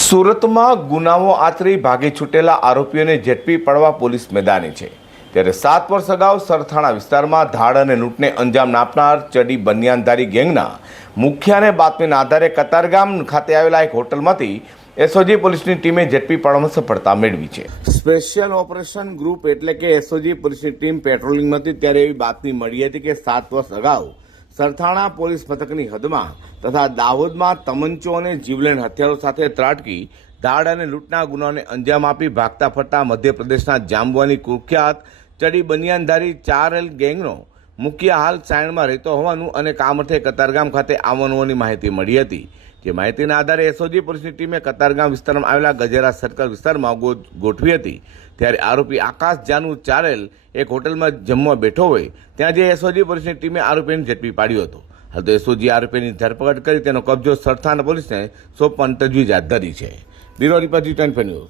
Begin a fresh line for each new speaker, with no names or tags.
સુરતમાં ગુનાઓ આચરી ભાગી છૂટેલા આરોપીઓને ઝડપી પડવા પોલીસ મેદાને છે. ત્યારે સાત વર્ષ અગાઉ સરથાણા વિસ્તારમાં ધાડ અને લૂંટને અંજામ આપનાર ચડી બનિયાનધારી ગેંગના મુખ્યાને બાતમીના આધારે કતારગામ ખાતે આવેલા એક હોટલમાંથી એસઓજી પોલીસની ટીમે ઝડપી પાડવામાં સફળતા મેળવી છે. સ્પેશિયલ ઓપરેશન ગ્રુપ એટલે કે એસઓજી પોલીસની ટીમ પેટ્રોલિંગમાં હતી ત્યારે એવી બાતમી મળી હતી કે સાત વર્ષ અગાઉ સરથાણા પોલીસ મથકની હદમાં તથા દાહોદમાં તમંચો અને જીવલેણ હથિયારો સાથે ત્રાટકી ધાડ અને લૂંટના ગુનાને અંજામ આપી ભાગતા ફરતા મધ્યપ્રદેશના જાંબુઆની કુખ્યાત ચડી બનિયાનધારી ચાર એલ ગેંગનો મુખ્ય હાલ સાયણમાં રહેતો હોવાનું અને કામ કતારગામ ખાતે આવવાનું હોવાની માહિતી મળી હતી. જે માહિતીના આધારે એસઓજી પોલીસની ટીમે કતારગામ વિસ્તારમાં આવેલા ગજેરા સર્કલ વિસ્તારમાં ગોઠવી હતી. ત્યારે આરોપી આકાશ જાનુ ચારેલ એક હોટલમાં જમવા બેઠો હોય, ત્યાં જે એસઓજી પોલીસની ટીમે આરોપીને ઝડપી પાડ્યો હતો. હાલ તો એસઓજી આરોપીની ધરપકડ કરી તેનો કબજો સરથાના પોલીસને સોંપવાની તજવીજ હાથ ધરી છે. Bureau report news.